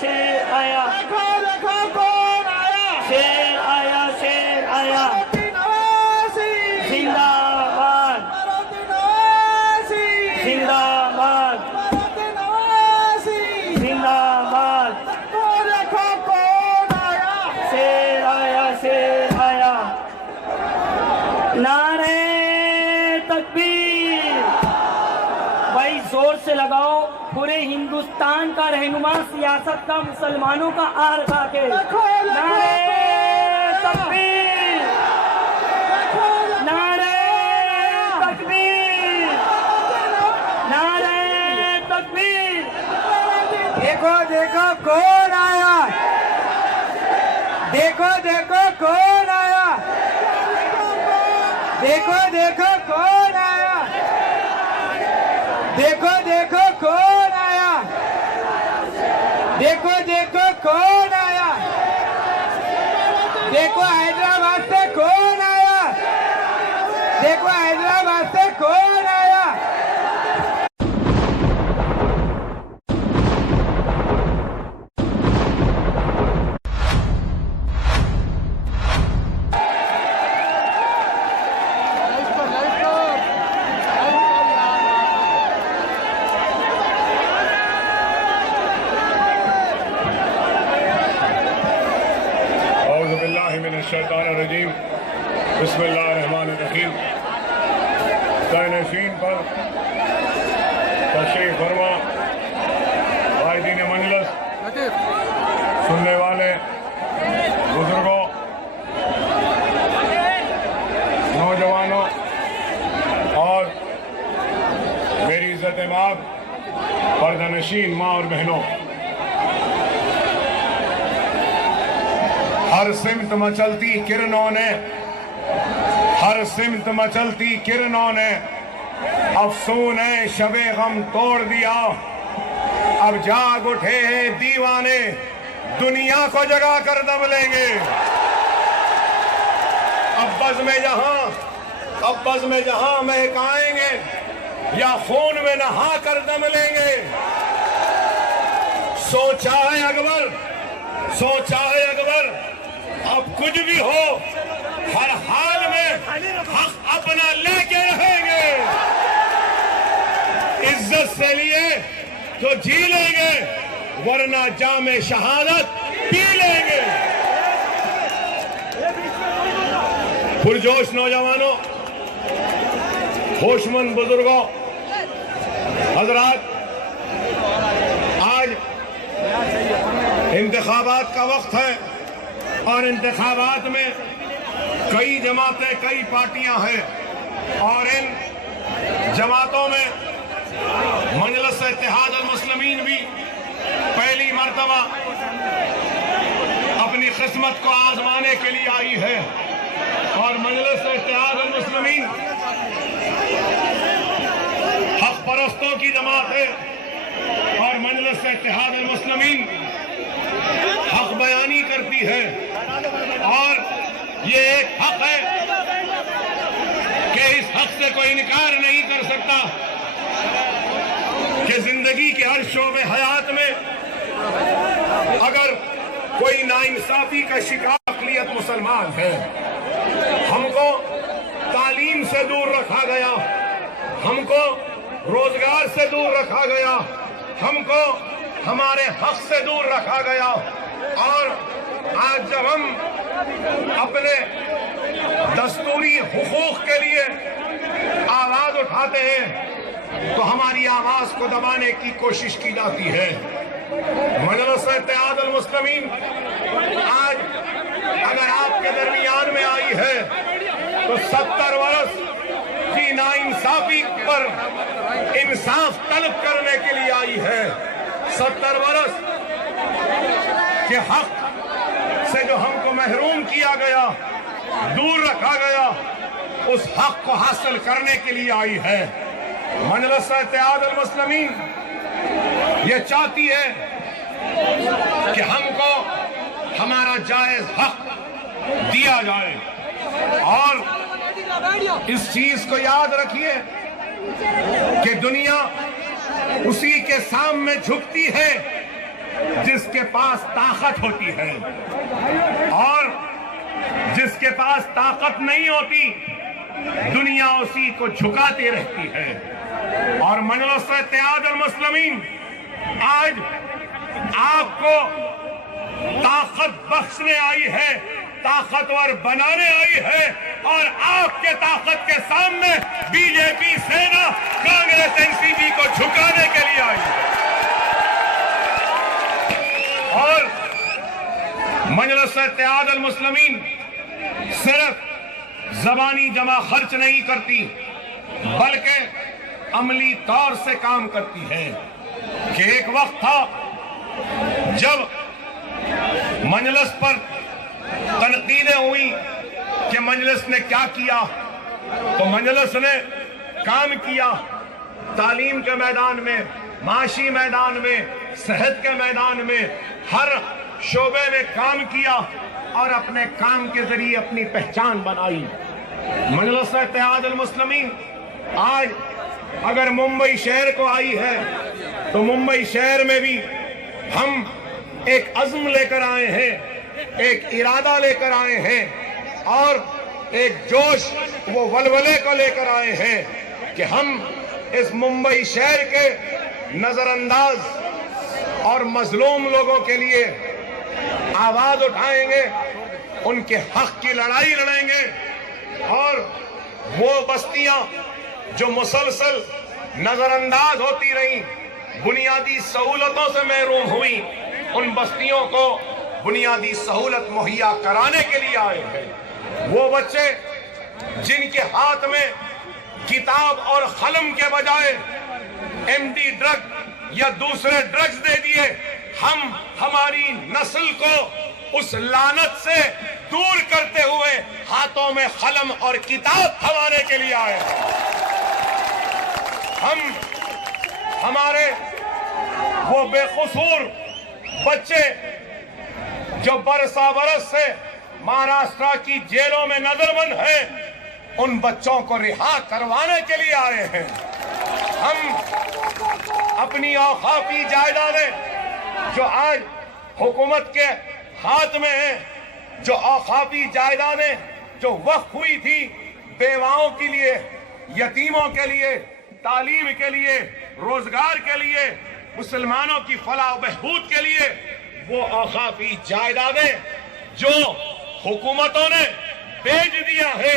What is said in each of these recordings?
शेर आया, देखो देखो कौन आया, शेर आया, शेर आया। नवासी जिंदाबाद, नवासी जिंदाबाद, नवासी। जिंदाबाद। देखो देखो कौन आया, शेर आया, शेर आया। नारे तकबीर। भाई जोर से लगाओ। पूरे हिंदुस्तान का रहनुमा, सियासत का, मुसलमानों का आर खा के नारे तकबीर, नारे तकबीर, नारे तकबीर। देखो देखो कौन आया, देखो देखो कौन आया, देखो देखो कौन आया, देखो देखो कौन आया, देखो देखो कौन आया, देखो हैदराबाद से कौन आया, देखो हैदराबाद से कौन आया। शैतानिर्रजीम बिस्मिल्लाहिर्रहमानिर्रहीम। तहनशीन पर तशरीफ फरमा, कायदीन मजलिस, सुनने वाले बुजुर्गों, नौजवानों और मेरी इज्जत माब पर्दानशीन माँ और बहनों, हर सिमत मचलती किरणों ने, हर सिमत मचलती किरणों ने अफसूने शबे गम तोड़ दिया। अब जाग उठे हैं दीवाने, दुनिया को जगा कर दम लेंगे। अब्बस में जहां महकाएंगे या खून में नहा कर दम लेंगे। सोचा है अकबर अब कुछ भी हो, हर हाल में हक अपना लेके रहेंगे। इज्जत से लिए तो जी लेंगे, वरना जामे शहादत पी लेंगे। पुरजोश नौजवानों, होशमंद बुजुर्गों, हजरात, आज इंतखाबात का वक्त है और इंतखाबात में कई जमातें, कई पार्टियां हैं और इन जमातों में मजलिस इत्तेहाद अल मुस्लिमीन भी पहली मर्तबा अपनी किस्मत को आजमाने के लिए आई है। और मजलिस इत्तेहाद अल मुस्लिमीन हक परस्तों की जमात है और मजलिस इत्तेहाद अल मुस्लिमीन हक बयानी करती है। और ये एक हक है कि इस हक से कोई इनकार नहीं कर सकता कि जिंदगी के हर शोबे हयात में अगर कोई नाइंसाफी का शिकार अक़लियत मुसलमान है, हमको तालीम से दूर रखा गया, हमको रोजगार से दूर रखा गया, हमको हमारे हक से दूर रखा गया। और आज जब हम अपने दस्तूरी हुकूक के लिए आवाज उठाते हैं तो हमारी आवाज को दबाने की कोशिश की जाती है। मजलिस इत्तेहाद अल मुस्लिमीन आज अगर आपके दरमियान में आई है तो 70 वर्ष की नाइंसाफी पर इंसाफ तलब करने के लिए आई है। 70 वर्ष के हक से जो हमको महरूम किया गया, दूर रखा गया, उस हक को हासिल करने के लिए आई है। मजलिस इत्तेहाद अल मुस्लिमीन ये चाहती है कि हमको हमारा जायज हक दिया जाए। और इस चीज को याद रखिए कि दुनिया उसी के सामने झुकती है जिसके पास ताकत होती है, और जिसके पास ताकत नहीं होती दुनिया उसी को झुकाती रहती है। और मजलिस इत्तेहाद अल मुस्लिमीन आज आपको ताकत बख्शने आई है, ताकतवर बनाने आई है, और आपके ताकत के सामने बीजेपी सेना कांग्रेस एनसीपी को झुकाने के लिए आई है। और मजलिस इत्तेहाद अल मुस्लिमीन सिर्फ ज़बानी जमा खर्च नहीं करती बल्कि अमली तौर से काम करती है। कि एक वक्त था जब मजलिस पर तनकीदें हुई कि मजलिस ने क्या किया, तो मजलिस ने काम किया, तालीम के मैदान में, माशी मैदान में, सेहत के मैदान में, हर शोबे में काम किया और अपने काम के जरिए अपनी पहचान बनाई। मजलिस इत्तेहाद अल मुस्लिमीन आज अगर मुंबई शहर को आई है तो मुंबई शहर में भी हम एक अज़्म लेकर आए हैं, एक इरादा लेकर आए हैं और एक जोश वो वलवले को लेकर आए हैं कि हम इस मुंबई शहर के नजरअंदाज और मजलूम लोगों के लिए आवाज उठाएंगे, उनके हक की लड़ाई लड़ेंगे। और वो बस्तियां जो मुसलसल नजरअंदाज होती रहीं, बुनियादी सहूलतों से महरूम हुई, उन बस्तियों को बुनियादी सहूलत मुहैया कराने के लिए आए हैं। वो बच्चे जिनके हाथ में किताब और कलम के बजाय एमडी ड्रग या दूसरे ड्रग्स दे दिए, हम हमारी नस्ल को उस लानत से दूर करते हुए हाथों में कलम और किताब थमाने के लिए आए हैं। हम हमारे वो बेकसूर बच्चे जो बरसा बरस से महाराष्ट्र की जेलों में नजरबंद हैं, उन बच्चों को रिहा करवाने के लिए आए हैं। हम अपनी औकाफी जायदादें जो आज हुकूमत के हाथ में है, जो औकाफी जायदादें जो वक्फ हुई थी बेवाओं के लिए, यतीमों के लिए, तालीम के लिए, रोजगार के लिए, मुसलमानों की फलाह बहबूद के लिए, वो औकाफी जायदादें जो हुकूमतों ने बेच दिया है,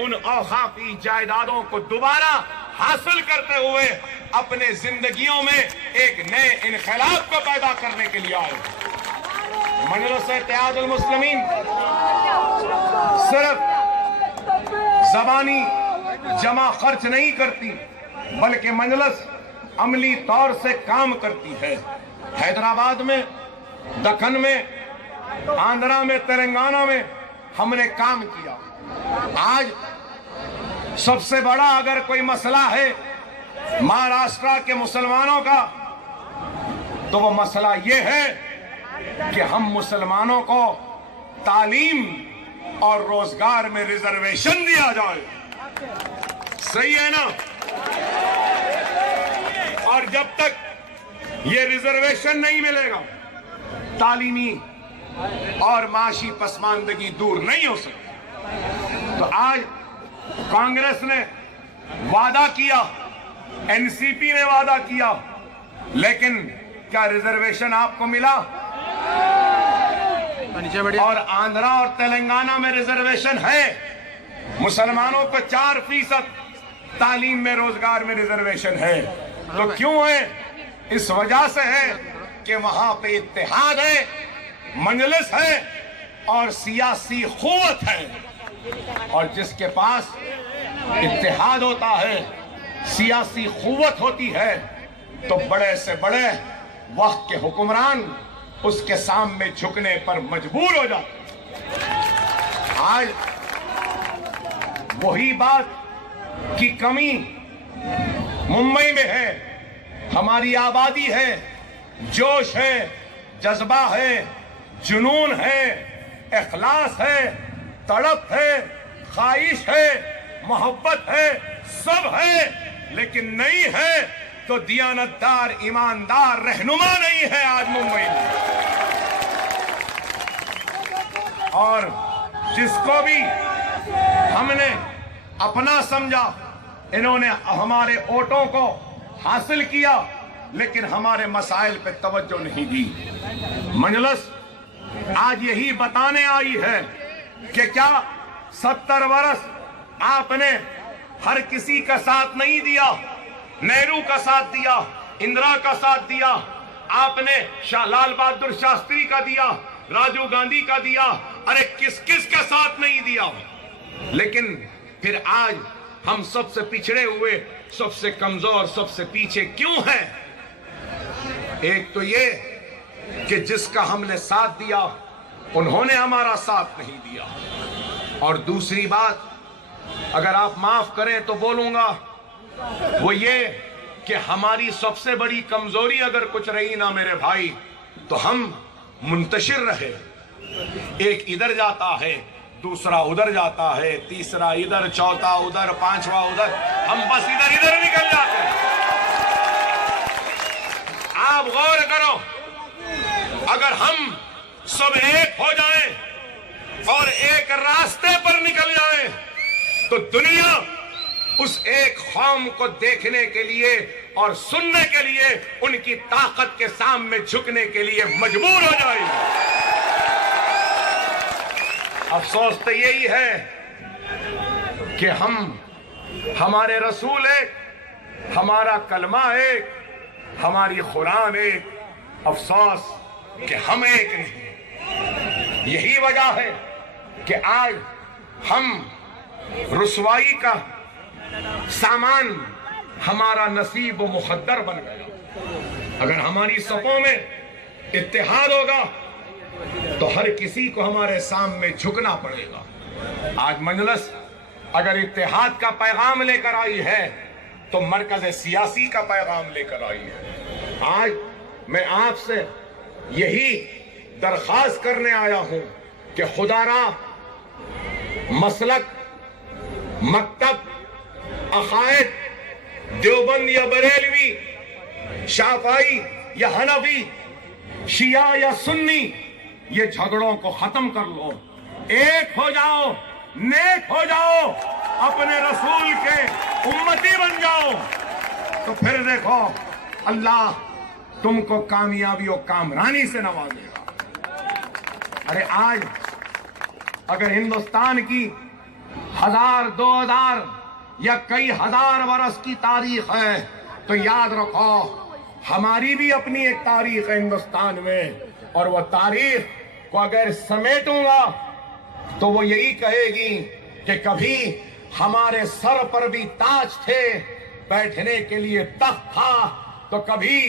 उन औकाफी जायदादों को दोबारा हासिल करते हुए अपने जिंदगियों में एक नए इनकलाब को पैदा करने के लिए आए। मजलिस इत्तेहाद अल मुस्लिमीन सिर्फ ज़बानी जमा खर्च नहीं करती बल्कि मजलिस अमली तौर से काम करती है। हैदराबाद में, दक्कन में, आंध्रा में, तेलंगाना में हमने काम किया। आज सबसे बड़ा अगर कोई मसला है महाराष्ट्र के मुसलमानों का, तो वो मसला ये है कि हम मुसलमानों को तालीम और रोजगार में रिजर्वेशन दिया जाए। सही है ना? और जब तक ये रिजर्वेशन नहीं मिलेगा, तालीमी और माशी पसमानदगी दूर नहीं हो सकती। तो आज कांग्रेस ने वादा किया, एनसीपी ने वादा किया, लेकिन क्या रिजर्वेशन आपको मिला? और आंध्रा और तेलंगाना में रिजर्वेशन है। मुसलमानों को 4% तालीम में, रोजगार में रिजर्वेशन है। तो क्यों है? इस वजह से है कि वहां पे इत्तेहाद है, मजलिस है और सियासी क़ुव्वत है। और जिसके पास इत्तेहाद होता है, सियासी क़ुव्वत होती है, तो बड़े से बड़े वक्त के हुक्मरान उसके सामने झुकने पर मजबूर हो जाते। आज वही बात की कमी मुंबई में है। हमारी आबादी है, जोश है, जज्बा है, जुनून है, इखलास है, तड़प है, ख्वाहिश है, मोहब्बत है, सब है, लेकिन नहीं है तो दियानतदार, ईमानदार रहनुमा नहीं है आज मुंबई में। और जिसको भी हमने अपना समझा, इन्होंने हमारे वोटों को हासिल किया, लेकिन हमारे मसाइल पे तवज्जो नहीं दी। मजलिस आज यही बताने आई है कि क्या 70 वर्ष आपने हर किसी का साथ नहीं दिया? नेहरू का साथ दिया, इंदिरा का साथ दिया, आपने लाल बहादुर शास्त्री का दिया, राजीव गांधी का दिया, अरे किस किस का साथ नहीं दिया? लेकिन फिर आज हम सबसे पिछड़े हुए, सबसे कमजोर, सबसे पीछे क्यों हैं? एक तो ये कि जिसका हमने साथ दिया उन्होंने हमारा साथ नहीं दिया, और दूसरी बात, अगर आप माफ करें तो बोलूंगा, वो ये कि हमारी सबसे बड़ी कमजोरी अगर कुछ रही ना मेरे भाई, तो हम मुंतशिर रहे। एक इधर जाता है, दूसरा उधर जाता है, तीसरा इधर, चौथा उधर, पांचवा उधर, हम बस इधर इधर निकल जाते हैं। आप गौर करो, अगर हम सब एक हो जाएं और एक रास्ते पर निकल जाएं, तो दुनिया उस एक कौम को देखने के लिए और सुनने के लिए, उनकी ताकत के सामने झुकने के लिए मजबूर हो जाएगी। अफसोस तो यही है कि हमारे रसूल एक, हमारा कलमा एक, हमारी कुरान एक, अफसोस कि हम एक नहीं। यही वजह है कि आज हम रुसवाई का सामान हमारा नसीब व मुकद्दर बन गया। अगर हमारी सफों में इत्तेहाद होगा तो हर किसी को हमारे सामने झुकना पड़ेगा। आज मजलिस अगर इत्तेहाद का पैगाम लेकर आई है तो मरकज सियासी का पैगाम लेकर आई है। आज मैं आपसे यही दरख्वास्त करने आया हूं कि खुदारा मसलक, मकतब, अकायद, देवबंद या बरेलवी, शाफाई या हनफी, शिया या सुन्नी, ये झगड़ों को खत्म कर लो, एक हो जाओ, नेक हो जाओ, अपने रसूल के उम्मती बन जाओ, तो फिर देखो अल्लाह तुमको कामयाबी और कामरानी से नवाजेगा। अरे आज अगर हिंदुस्तान की 1000, 2000 या कई हजार बरस की तारीख है, तो याद रखो हमारी भी अपनी एक तारीख है हिंदुस्तान में, और वो तारीख को अगर समेटूंगा तो वो यही कहेगी कि कभी हमारे सर पर भी ताज थे, बैठने के लिए तख्त था, तो कभी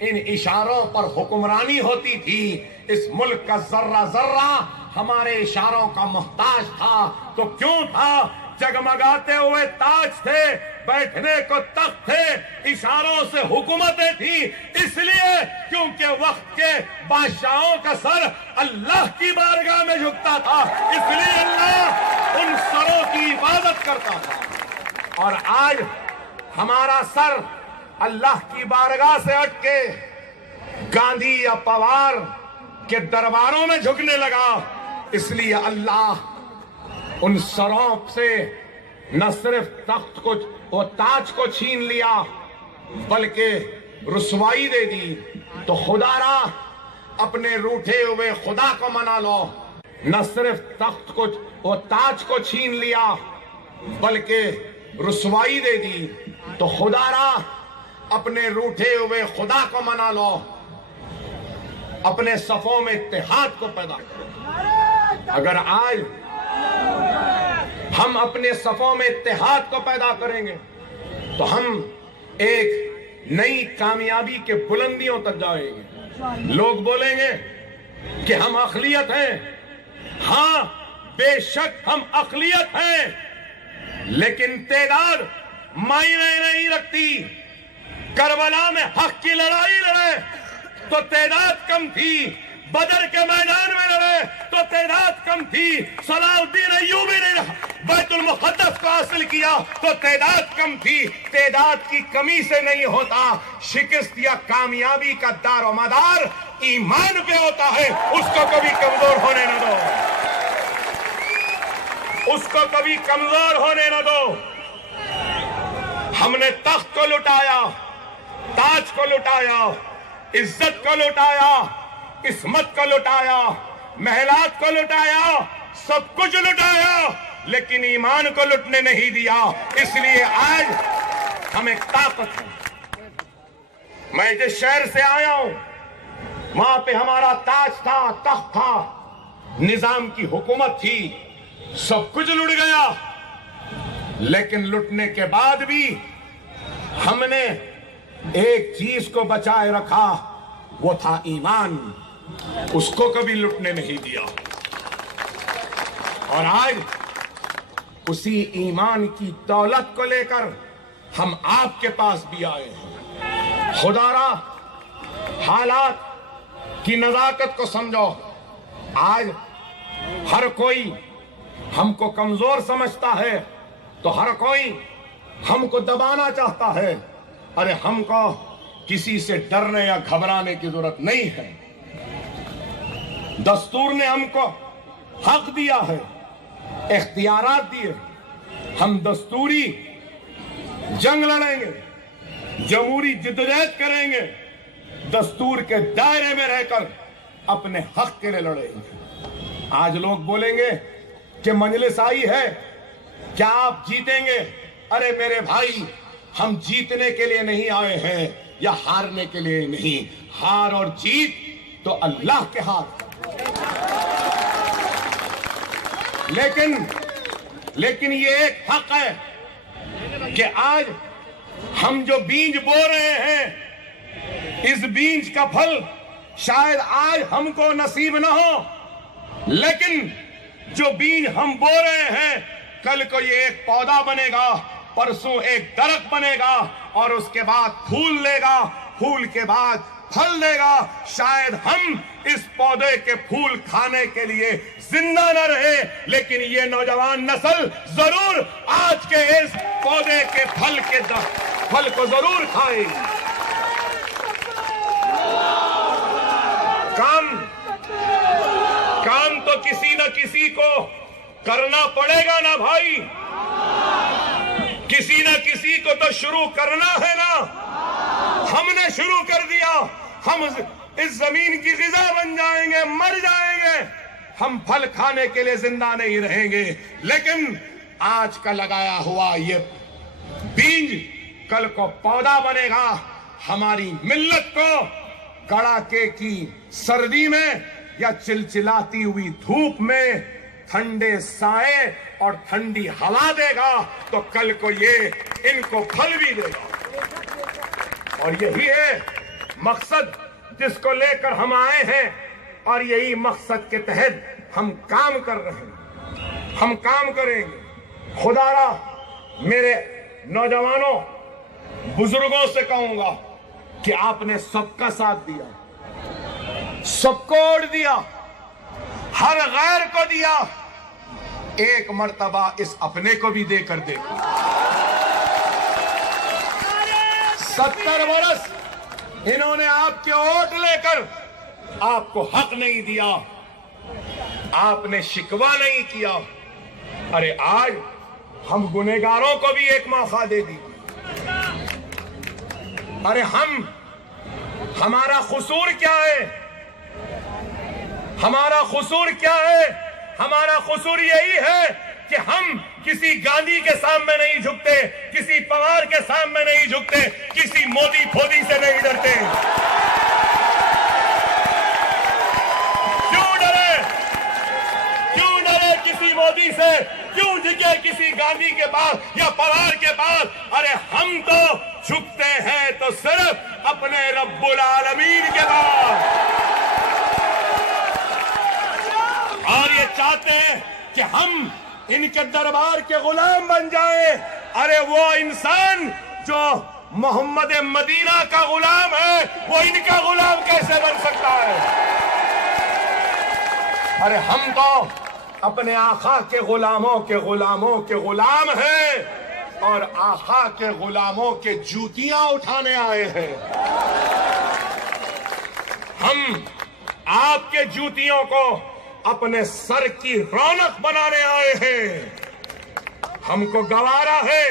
इन इशारों पर हुक्मरानी होती थी। इस मुल्क का जर्रा जर्रा हमारे इशारों का मोहताज था, तो क्यों था? जगमगाते हुए ताज थे, बैठने को तख्त थे, इशारों से हुकूमतें थी, इसलिए क्योंकि वक्त के बादशाहों का सर अल्लाह की बारगाह में झुकता था, इसलिए अल्लाह उन सरों की इबादत करता था। और आज हमारा सर अल्लाह की बारगाह से हटके गांधी या पवार के दरबारों में झुकने लगा, इसलिए अल्लाह उन सरों से न सिर्फ तख्त को और ताज को छीन लिया, बल्कि रुसवाई दे दी। तो खुदारा अपने रूठे हुए खुदा को मना लो, न सिर्फ तख्त को और ताज को छीन लिया, बल्कि रुसवाई दे दी। तो खुदारा अपने रूठे हुए खुदा को मना लो, अपने सफों में इत्तेहाद को पैदा करो। अगर आज हम अपने सफों में इत्तेहाद को पैदा करेंगे तो हम एक नई कामयाबी के बुलंदियों तक जाएंगे। लोग बोलेंगे कि हम अक़लियत हैं, हाँ बेशक हम अक़लियत हैं, लेकिन तादाद मायने नहीं रखती। करबला में हक की लड़ाई लड़े तो तादाद कम थी, बदर के मैदान में लड़े तो तादाद कम थी, सलाउद्दीन अय्यूबी ने बैतुल मुक़द्दस को हासिल किया तो तादाद कम थी। तादाद की कमी से नहीं होता, शिकस्त या कामयाबी का दारो मदार ईमान पे होता है, उसको कभी कमजोर होने न दो। उसको कभी कमजोर होने न दो। हमने तख्त को लुटाया, ताज को लुटाया, इज्जत को लुटाया, इस्मत को लुटाया, महलात को लुटाया, सब कुछ लुटाया, लेकिन ईमान को लुटने नहीं दिया। इसलिए आज हम एक ताकत है। मैं जिस शहर से आया हूं वहां पे हमारा ताज था, तख्त था, निजाम की हुकूमत थी, सब कुछ लुट गया। लेकिन लुटने के बाद भी हमने एक चीज को बचाए रखा, वो था ईमान। उसको कभी लुटने नहीं दिया। और आज उसी ईमान की दौलत को लेकर हम आपके पास भी आए हैं। खुदारा हालात की नजाकत को समझो। आज हर कोई हमको कमजोर समझता है, तो हर कोई हमको दबाना चाहता है। अरे हमको किसी से डरने या घबराने की जरूरत नहीं है। दस्तूर ने हमको हक दिया है, इख्तियारात दिए। हम दस्तूरी जंग लड़ेंगे, जमहूरी जिद्दोजहद करेंगे, दस्तूर के दायरे में रहकर अपने हक के लिए लड़ेंगे। आज लोग बोलेंगे कि मजलिस आई है, क्या आप जीतेंगे? अरे मेरे भाई, हम जीतने के लिए नहीं आए हैं या हारने के लिए नहीं। हार और जीत तो अल्लाह के हाथ। लेकिन ये एक हक है कि आज हम जो बीज बो रहे हैं, इस बीज का फल शायद आज हमको नसीब ना हो, लेकिन जो बीज हम बो रहे हैं, कल को ये एक पौधा बनेगा, परसों एक दरख्त बनेगा, और उसके बाद फूल लेगा, फूल के बाद फल देगा। शायद हम इस पौधे के फूल खाने के लिए जिंदा न रहे, लेकिन ये नौजवान नस्ल जरूर आज के इस पौधे के फल को जरूर खाएगी। काम तो किसी न किसी को करना पड़ेगा ना भाई। किसी न किसी को तो शुरू करना है ना। हमने शुरू कर दिया, हम इस जमीन की ग़िज़ा बन जाएंगे, मर जाएंगे। हम फल खाने के लिए जिंदा नहीं रहेंगे, लेकिन आज का लगाया हुआ ये बीज कल को पौधा बनेगा। हमारी मिल्लत को कड़ाके की सर्दी में या चिलचिलाती हुई धूप में ठंडे साए और ठंडी हवा देगा, तो कल को ये इनको फल भी देगा। और यही है मकसद जिसको लेकर हम आए हैं, और यही मकसद के तहत हम काम कर रहे हैं। हम काम करेंगे। खुदारा मेरे नौजवानों, बुजुर्गों से कहूंगा कि आपने सबका साथ दिया, सबको ओढ़ दिया, हर गैर को दिया। एक मर्तबा इस अपने को भी देकर देखो। 70 वर्ष इन्होंने आपके वोट लेकर आपको हक नहीं दिया, आपने शिकवा नहीं किया। अरे आज हम गुनहगारों को भी एक मौका दे दी। अरे हमारा कसूर क्या है? हमारा कसूर क्या है? हमारा कसूर यही है कि हम किसी गांधी के सामने नहीं झुकते, किसी पवार के सामने नहीं झुकते, किसी मोदी फोदी से नहीं डरते। क्यों डरे? क्यों डरे किसी मोदी से? क्यों झुके किसी गांधी के पास या पवार के पास? अरे हम तो झुकते हैं तो सिर्फ अपने रब्बुल आलमीन के पास। और ये चाहते हैं कि हम इनके दरबार के गुलाम बन जाएं। अरे वो इंसान जो मोहम्मद मदीना का गुलाम है, वो इनका गुलाम कैसे बन सकता है? अरे हम तो अपने आका के गुलामों के गुलाम हैं, और आका के गुलामों के जूतियां उठाने आए हैं। हम आपके जूतियों को अपने सर की रौनक बनाने आए हैं। हमको गवारा है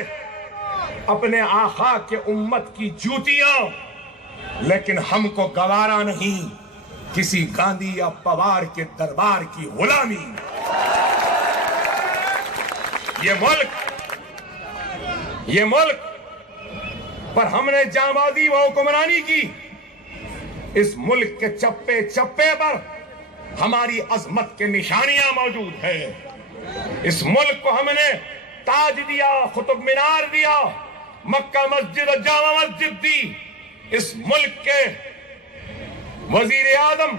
अपने आका के उम्मत की जूतियां, लेकिन हमको गवारा नहीं किसी गांधी या पवार के दरबार की गुलामी। ये मुल्क पर हमने जाबाजी व हुक्मरानी की। इस मुल्क के चप्पे चप्पे पर हमारी अजमत के निशानियां मौजूद है। इस मुल्क को हमने ताज दिया, कुतुब मीनार दिया, मक्का मस्जिद और जामा मस्जिद दी। इस मुल्क के वजीर आजम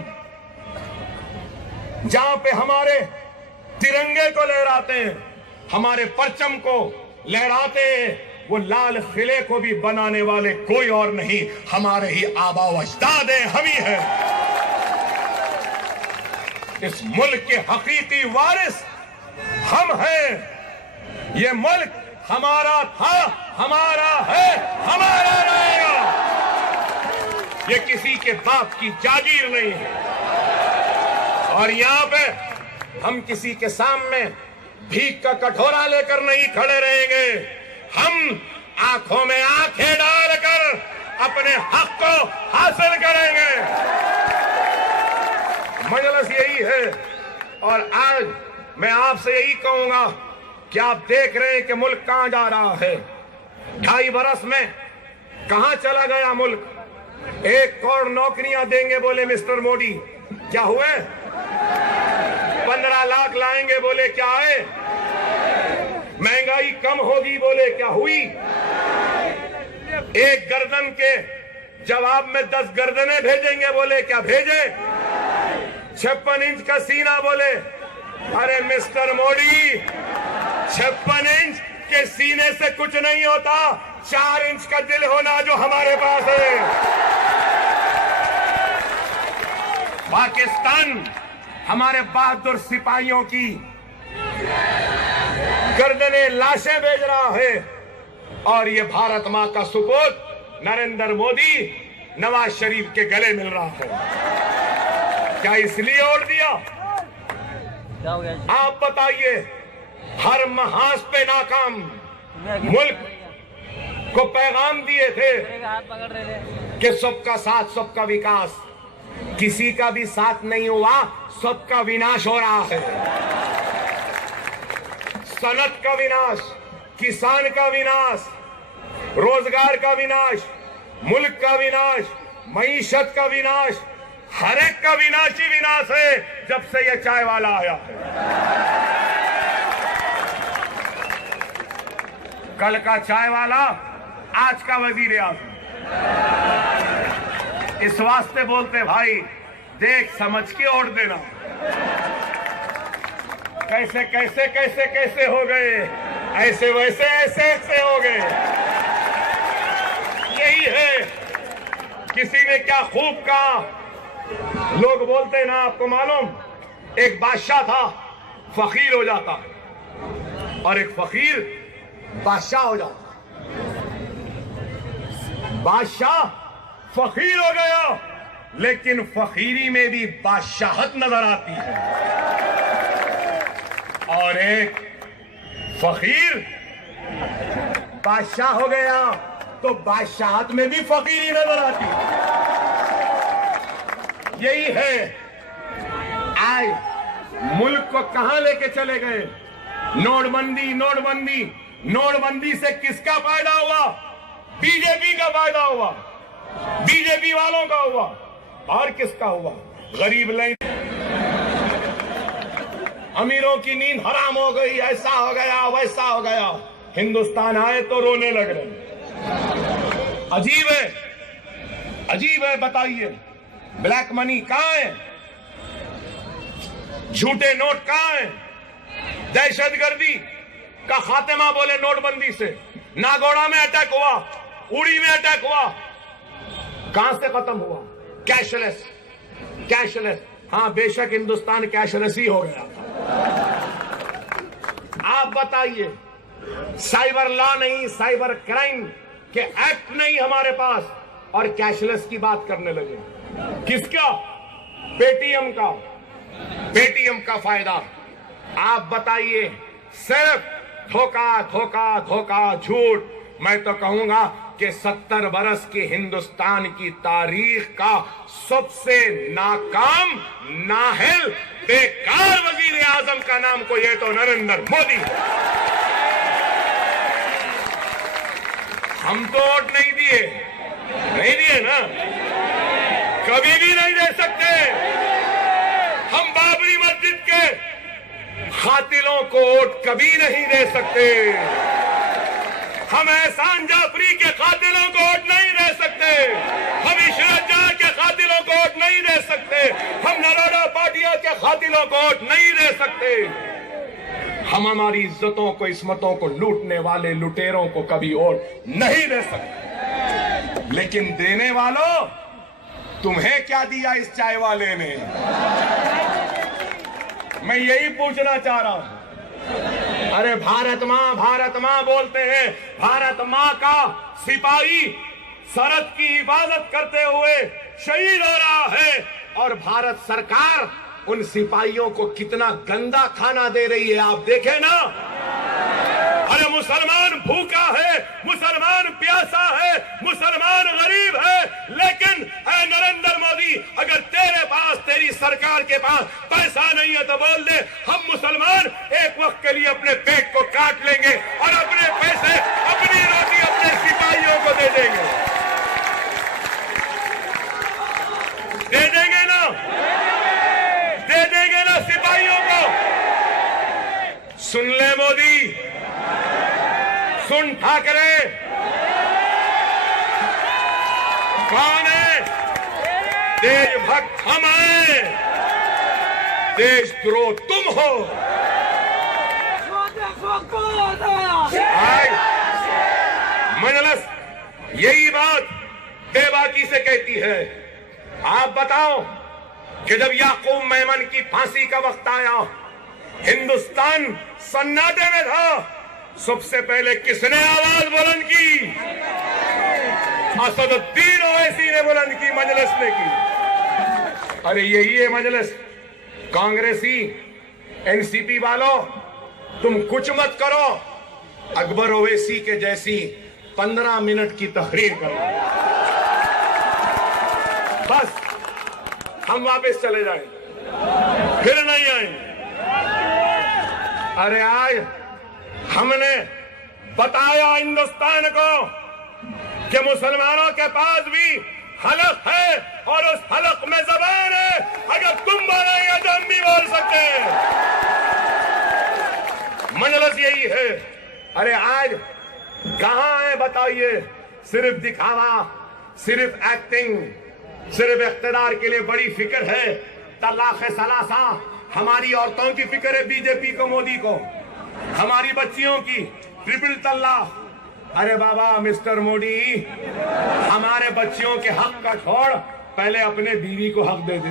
जहां पे हमारे तिरंगे को लहराते हैं, हमारे परचम को लहराते हैं, वो लाल किले को भी बनाने वाले कोई और नहीं, हमारे ही आबा व अजदाद हैं, हम ही हैं। इस मुल्क के हकीकी वारिस हम हैं। ये मुल्क हमारा था, हमारा है, हमारा रहेगा। ये किसी के बाप की जागीर नहीं है। और यहां पे हम किसी के सामने भीख का कटोरा लेकर नहीं खड़े रहेंगे। हम आंखों में आंखें डालकर अपने हक को हासिल करेंगे। मजलिस यही है। और आज मैं आपसे यही कहूंगा कि आप देख रहे हैं कि मुल्क कहां जा रहा है। 2.5 बरस में कहां चला गया मुल्क। 1 करोड़ नौकरियां देंगे बोले मिस्टर मोदी, क्या हुए? 15 लाख लाएंगे बोले, क्या है? महंगाई कम होगी बोले, क्या हुई? 1 गर्दन के जवाब में 10 गर्दनें भेजेंगे बोले, क्या भेजे? 56 इंच का सीना बोले, अरे मिस्टर मोदी 56 इंच के सीने से कुछ नहीं होता, 4 इंच का दिल होना जो हमारे पास है। पाकिस्तान हमारे बहादुर सिपाहियों की गर्दनें लाशें भेज रहा है। और ये भारत मां का सुपुत्र नरेंद्र मोदी नवाज शरीफ के गले मिल रहा है। क्या इसलिए ओढ़ दिया? आप बताइए। हर महाज पे नाकाम मुल्क को पैगाम दिए थे कि सबका साथ सबका विकास। किसी का भी साथ नहीं हुआ, सबका विनाश हो रहा है। सनत का विनाश, किसान का विनाश, रोजगार का विनाश, मुल्क का विनाश, मईशत का विनाश, हर एक का विनाश ही विनाश है जब से यह चाय वाला आया है। कल का चाय वाला, आज का वजीर आज़म। इस वास्ते बोलते भाई देख समझ के ओढ़ देना। कैसे कैसे कैसे कैसे हो गए, ऐसे वैसे ऐसे ऐसे हो गए। यही है। किसी ने क्या खूब कहा, लोग बोलते ना, आपको मालूम, एक बादशाह था फकीर हो जाता और एक फकीर बादशाह हो जाता। बादशाह फकीर हो गया, लेकिन फकीरी में भी बादशाहत नजर आती है। और एक फकीर बादशाह हो गया तो बादशाहत में भी फकीरी नजर आती है। यही है। आज मुल्क को कहां लेके चले गए? नोटबंदी नोटबंदी नोटबंदी से किसका फायदा हुआ? बीजेपी का फायदा हुआ, बीजेपी वालों का हुआ। और किसका हुआ? गरीब लाइन अमीरों की नींद हराम हो गई, ऐसा हो गया वैसा हो गया। हिंदुस्तान आए तो रोने लग रहे। अजीब है, अजीब है। बताइए ब्लैक मनी कहां है? झूठे नोट कहां है? दहशतगर्दी का खात्मा बोले नोटबंदी से। नागौड़ा में अटैक हुआ, उड़ी में अटैक हुआ, कहां से खत्म हुआ? Cashless, cashless. हाँ बेशक हिंदुस्तान कैशलेस ही हो गया। आप बताइए, साइबर लॉ नहीं, साइबर क्राइम के एक्ट नहीं हमारे पास, और कैशलेस की बात करने लगे। किसका? पेटीएम का। पेटीएम का फायदा आप बताइए। सिर्फ धोखा धोखा धोखा झूठ। मैं तो कहूंगा कि 70 बरस की हिंदुस्तान की तारीख का सबसे नाकाम, नाहल, बेकार वजीर आजम का नाम कोई है तो नरेंद्र मोदी। हम तो वोट नहीं दिए ना, कभी भी नहीं दे सकते। हम बाबरी मस्जिद के कातिलों को वोट कभी नहीं दे सकते। हम एहसान जाफरी के कातिलों को वोट नहीं दे सकते। हम इशरत जहां के कातिलों को वोट नहीं दे सकते। हम नरोडा पाटिया के कातिलों को वोट नहीं दे सकते। हम हमारी इज्जतों को, इस्मतों को लूटने वाले लुटेरों को कभी वोट नहीं दे सकते। लेकिन देने वालों, तुम्हें क्या दिया इस चाय वाले ने? मैं यही पूछना चाह रहा हूं। अरे भारत मां बोलते हैं। भारत मां का सिपाही सरहद की हिफाजत करते हुए शहीद हो रहा है और भारत सरकार उन सिपाहियों को कितना गंदा खाना दे रही है, आप देखें ना। अरे मुसलमान भूखा है, मुसलमान प्यासा है, मुसलमान गरीब है, लेकिन ऐ नरेंद्र मोदी, अगर तेरे पास, तेरी सरकार के पास पैसा नहीं है तो बोल दे, हम मुसलमान एक वक्त के लिए अपने पेट को काट लेंगे और अपने पैसे, अपनी रोटी अपने सिपाहियों को दे देंगे। दे देंगे ना, दे देंगे ना सिपाहियों को। सुन ले मोदी, सुन ठाकरे, कौन है? देशभक्त हम हैं, देशद्रोह तुम हो। मजलिस यही बात बेबाकी से कहती है। आप बताओ कि जब याकूब मेमन की फांसी का वक्त आया, हिंदुस्तान सन्नाटे में था, सबसे पहले किसने आवाज बुलंद की? असदुद्दीन ओवैसी ने बुलंद की, मजलिस ने की। अरे यही है मजलिस। कांग्रेसी, एनसीपी वालों, तुम कुछ मत करो, अकबर ओवैसी के जैसी 15 मिनट की तकरीर करो, बस हम वापस चले जाएंगे, फिर नहीं आएंगे। अरे आज हमने बताया हिंदुस्तान को कि मुसलमानों के पास भी हलक है और उस हलक में जबान है। अगर तुम बोलेंगे तो हम भी बोल सकते हैं। मजलिस यही है। अरे आज कहां है बताइए? सिर्फ दिखावा, सिर्फ एक्टिंग, सिर्फ इख्तिदार के लिए बड़ी फिक्र है। तलाक सलासा, हमारी औरतों की फिक्र है बीजेपी को, मोदी को, हमारी बच्चियों की ट्रिपल तलाक। अरे बाबा मिस्टर मोदी, हमारे बच्चियों के हक का छोड़, पहले अपने बीवी को हक दे दे।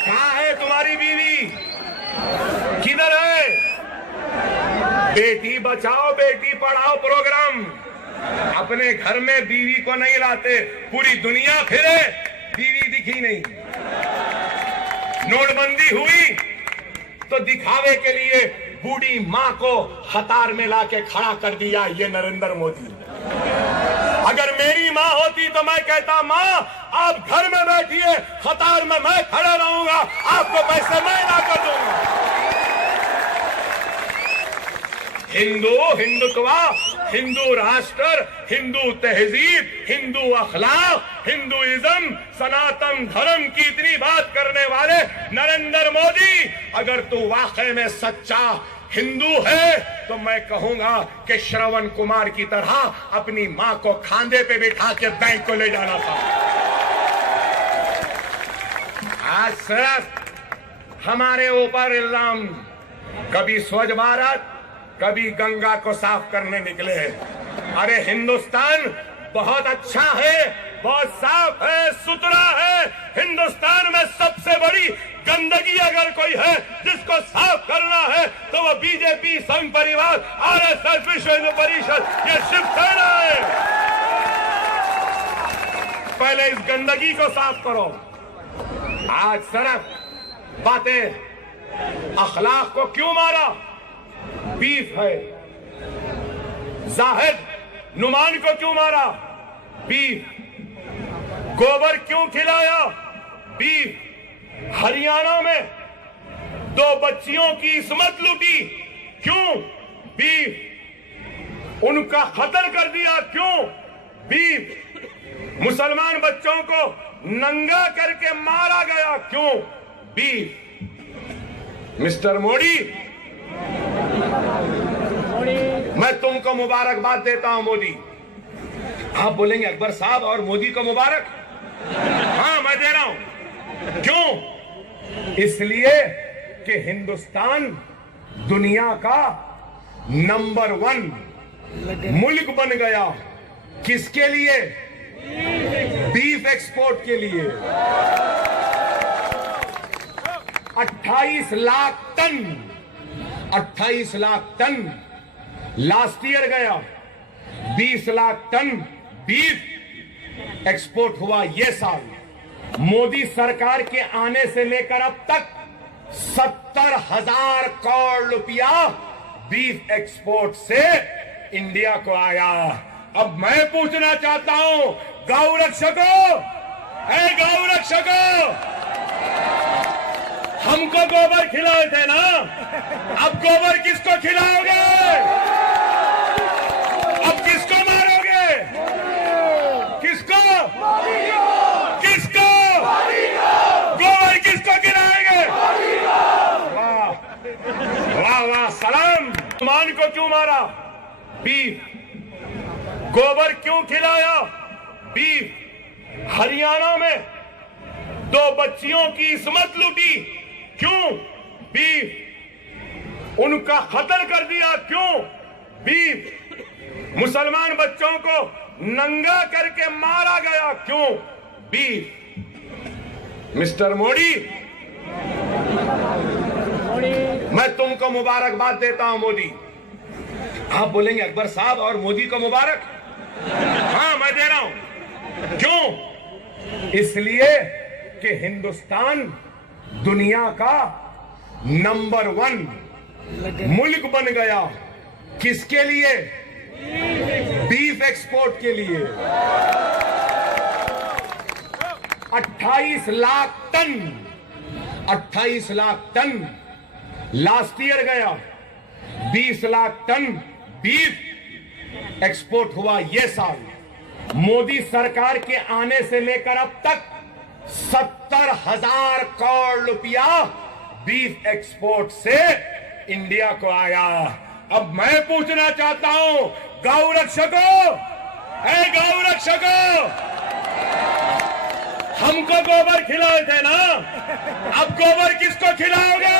कहां है तुम्हारी बीवी? किधर है? बेटी बचाओ बेटी पढ़ाओ प्रोग्राम अपने घर में बीवी को नहीं लाते। पूरी दुनिया फिरे, बीवी दिखी नहीं। नोटबंदी हुई तो दिखावे के लिए बूढ़ी मां को कतार में लाके खड़ा कर दिया ये नरेंद्र मोदी। अगर मेरी मां होती तो मैं कहता, मां आप घर में बैठिए, कतार में मैं खड़ा रहूंगा, आपको पैसे मैं ला कर दूंगा। हिंदुत्व, हिंदू राष्ट्र, हिंदू तहजीब, हिंदू अखलाक, हिंदुइज्म, सनातन धर्म की इतनी बात करने वाले नरेंद्र मोदी, अगर तू वाकई में सच्चा हिंदू है तो मैं कहूंगा कि श्रवण कुमार की तरह अपनी मां को खांधे पे बिठा के बैंक को ले जाना था। आज सिर्फ हमारे ऊपर इल्जाम, कभी स्वच्छ भारत, कभी गंगा को साफ करने निकले हैं। अरे हिंदुस्तान बहुत अच्छा है, बहुत साफ है, सुथरा है। हिंदुस्तान में सबसे बड़ी गंदगी अगर कोई है जिसको साफ करना है तो वो बीजेपी, संघ परिवार, आरएसएस, विश्व हिंदू परिषद, ये शिवसेना है। पहले इस गंदगी को साफ करो। आज सिर्फ बातें अखलाक को क्यों मारा? बीफ है। जाहिद नुमान को क्यों मारा? बीफ। गोबर क्यों खिलाया? बीफ। हरियाणा में 2 बच्चियों की इस्मत लूटी, क्यों? बीफ। उनका कत्ल कर दिया, क्यों? बीफ। मुसलमान बच्चों को नंगा करके मारा गया, क्यों? बीफ। मिस्टर मोदी, मैं तुमको मुबारकबाद देता हूं। मोदी, आप बोलेंगे अकबर साहब और मोदी को मुबारक? हाँ, मैं दे रहा हूं। क्यों? इसलिए कि हिंदुस्तान दुनिया का नंबर 1 मुल्क बन गया। किसके लिए? बीफ एक्सपोर्ट के लिए। 28 लाख टन लास्ट ईयर गया। 20 लाख टन बीफ एक्सपोर्ट हुआ ये साल। मोदी सरकार के आने से लेकर अब तक 70,000 करोड़ रुपया बीफ एक्सपोर्ट से इंडिया को आया। अब मैं पूछना चाहता हूं, गौ रक्षकों, गौ रक्षकों, हमको गोबर खिलाए थे ना, अब गोबर किसको खिलाओगे? अब किसको मारोगे? किसको? किसको? गोबर किसको खिलाएंगे? वाह वाह वाह, सलाम। नुमान को क्यों मारा? बीफ। गोबर क्यों खिलाया? बीफ। हरियाणा में 2 बच्चियों की इस्मत लूटी, क्यों? बीफ। उनका कत्ल कर दिया, क्यों? बीफ। मुसलमान बच्चों को नंगा करके मारा गया, क्यों? बीफ। मिस्टर मोदी, मैं तुमको मुबारकबाद देता हूं। मोदी, आप बोलेंगे अकबर साहब और मोदी को मुबारक? हाँ, मैं दे रहा हूं। क्यों? इसलिए कि हिंदुस्तान दुनिया का नंबर 1 मुल्क बन गया। किसके लिए? बीफ एक्सपोर्ट के लिए। 28 लाख टन लास्ट ईयर गया। 20 लाख टन बीफ एक्सपोर्ट हुआ ये साल। मोदी सरकार के आने से लेकर अब तक 70,000 करोड़ रुपया बीफ एक्सपोर्ट से इंडिया को आया। अब मैं पूछना चाहता हूं, गौ रक्षकों, गौ रक्षकों, हमको गोबर खिलाए थे ना, अब गोबर किसको खिलाओगे?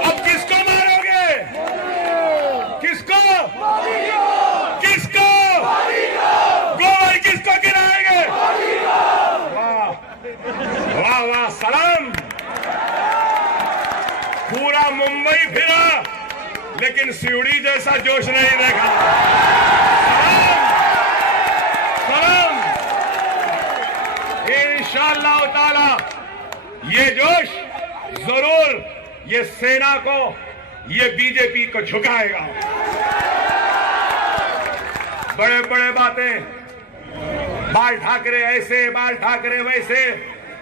अब किसको मारोगे? किसको? किसको? गोबर किसको खिलाएंगे? वाह वाह वाह, सलाम। पूरा मुंबई फिरा लेकिन सिवड़ी जैसा जोश नहीं देखा। सलाम। इंशाअल्लाह ताला ये जोश जरूर ये सेना को, ये बीजेपी को झुकाएगा। बड़े बड़े बातें, बाल ठाकरे ऐसे, बाल ठाकरे वैसे।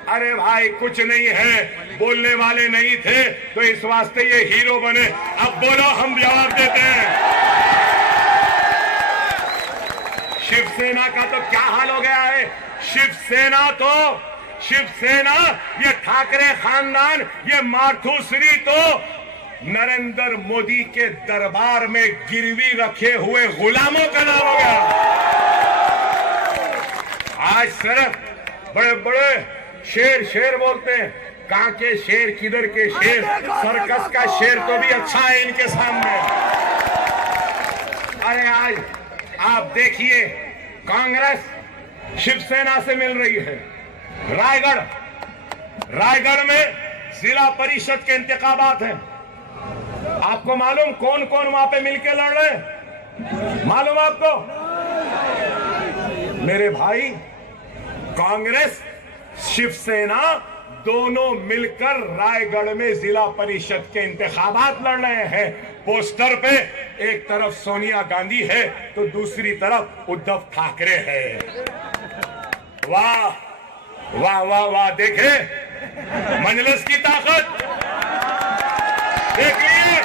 अरे भाई, कुछ नहीं है, बोलने वाले नहीं थे तो इस वास्ते ये हीरो बने। अब बोलो, हम जवाब देते हैं। शिवसेना का तो क्या हाल हो गया है। शिवसेना, ये ठाकरे खानदान, ये माथुश्री तो नरेंद्र मोदी के दरबार में गिरवी रखे हुए गुलामों का नाम हो गया। आज सिर्फ बड़े बड़े शेर बोलते हैं। कहां के शेर, किधर के शेर? सर्कस का शेर तो भी अच्छा है इनके सामने। अरे आज आप देखिए, कांग्रेस शिवसेना से मिल रही है। रायगढ़ में जिला परिषद के इंतखाबात हैं। आपको मालूम कौन कौन वहां पे मिलके लड़ रहे हैं? मालूम आपको? मेरे भाई, कांग्रेस, शिवसेना दोनों मिलकर रायगढ़ में जिला परिषद के इंतखाबात लड़ रहे हैं। पोस्टर पे एक तरफ सोनिया गांधी है तो दूसरी तरफ उद्धव ठाकरे है। वाह वाह वाह वाह, देखे मजलिस की ताकत, देखिए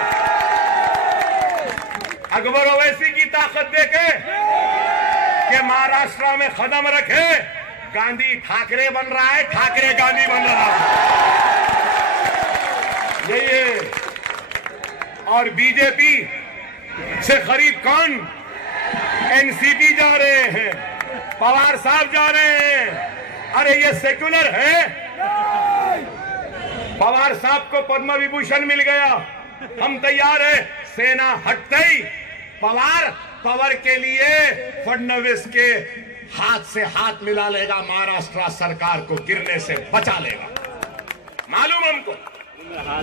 अकबर ओवैसी की ताकत देखे कि महाराष्ट्र में कदम रखे, गांधी ठाकरे बन रहा है, ठाकरे गांधी बन रहा है। यही है। और बीजेपी से करीब कौन? एनसीपी जा रहे हैं, पवार साहब जा रहे हैं। अरे ये सेक्युलर है। पवार साहब को पद्म विभूषण मिल गया, हम तैयार है। सेना हटते ही पवार पावर के लिए फडणवीस के हाथ से हाथ मिला लेगा, महाराष्ट्र सरकार को गिरने से बचा लेगा, मालूम हमको।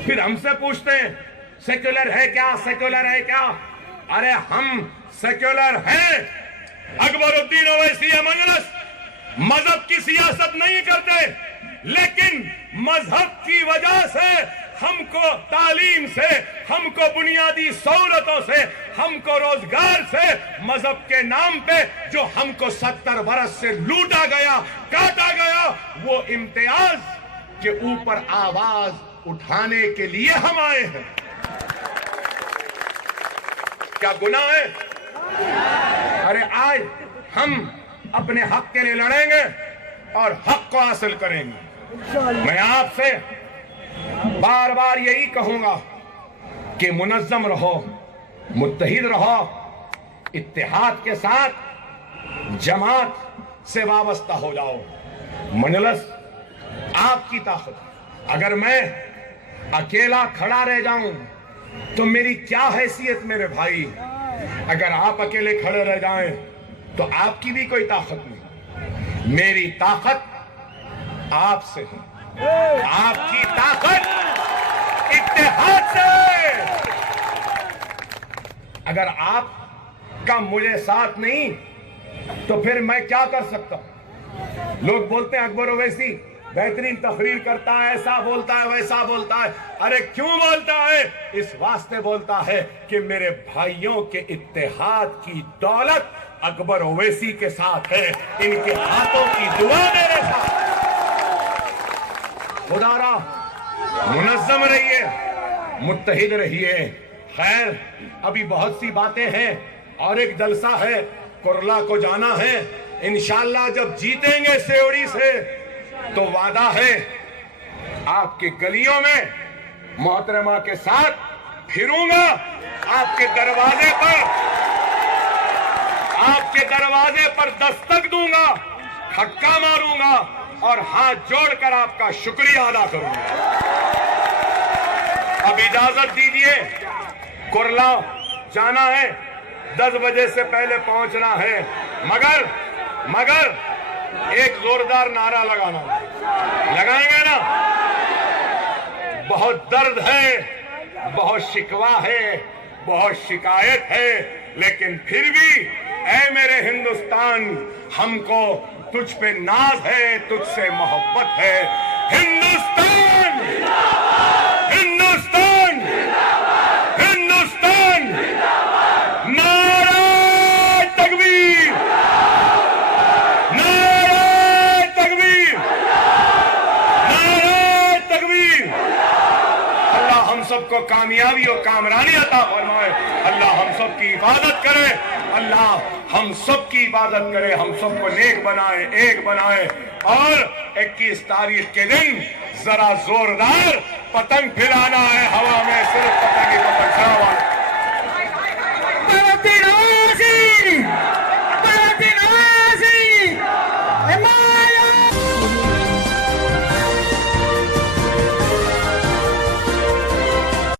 फिर हमसे पूछते हैं सेक्युलर है क्या, सेक्युलर है क्या? अरे हम सेक्युलर हैं। अकबरुद्दीन ओवैसी मजलिस मजहब की सियासत नहीं करते, लेकिन मजहब की वजह से हमको तालीम से, हमको बुनियादी सहूलतों से, हमको रोजगार से, मजहब के नाम पे जो हमको 70 बरस से लूटा गया, काटा गया, वो इम्तियाज के ऊपर आवाज उठाने के लिए हम आए हैं। क्या गुनाह है? अरे आज हम अपने हक के लिए लड़ेंगे और हक को हासिल करेंगे। मैं आपसे बार बार यही कहूंगा कि मुनज़्ज़म रहो, मुत्तहिद रहो, इत्तेहाद के साथ जमात से वाबस्ता हो जाओ। मजलिस आपकी ताकत। अगर मैं अकेला खड़ा रह जाऊं तो मेरी क्या हैसियत मेरे भाई? अगर आप अकेले खड़े रह जाएं तो आपकी भी कोई ताकत नहीं। मेरी ताकत आपसे है, आपकी ताकत इत्तेहाद से। अगर आपका मुझे साथ नहीं तो फिर मैं क्या कर सकता हूं? लोग बोलते हैं अकबर ओवैसी बेहतरीन तकरीर करता है, ऐसा बोलता है, वैसा बोलता है। अरे क्यों बोलता है? इस वास्ते बोलता है कि मेरे भाइयों के इत्तेहाद की दौलत अकबर ओवैसी के साथ है, इनके हाथों की दुआ मेरे साथ। खुदारा मुनज़्ज़म रहिए, मुत्तहिद रहिए। खैर अभी बहुत सी बातें हैं और एक जलसा है, कुरला को जाना है। इंशाअल्लाह जब जीतेंगे सेवड़ी से तो वादा है आपके गलियों में मोहतरमा के साथ फिरूंगा, आपके दरवाजे पर दस्तक दूंगा, खटका मारूंगा और हाथ जोड़कर आपका शुक्रिया अदा करूंगा। अब इजाजत दीजिए, कुरला जाना है, 10 बजे से पहले पहुंचना है। मगर एक जोरदार नारा लगाना, लगाएंगे ना? बहुत दर्द है, बहुत शिकवा है, बहुत शिकायत है, लेकिन फिर भी ऐ मेरे हिंदुस्तान, हमको तुझ पे नाज है, तुझसे मोहब्बत है। हिंदुस्तान, हिंदुस्तान, हिंदुस्तान, नारे तकबीर, नारे तकबीर, नारे तकबीर। अल्लाह हम सबको कामयाबी और कामरानी अता फरमाए। अल्लाह हम सबकी इबादत करे, अल्लाह हम सबकी इबादत करे, हम सबको नेक बनाए, एक बनाए। और 21 तारीख के दिन जरा जोरदार पतंग फैलाना है हवा में, सिर्फ पतंग ही पतंग।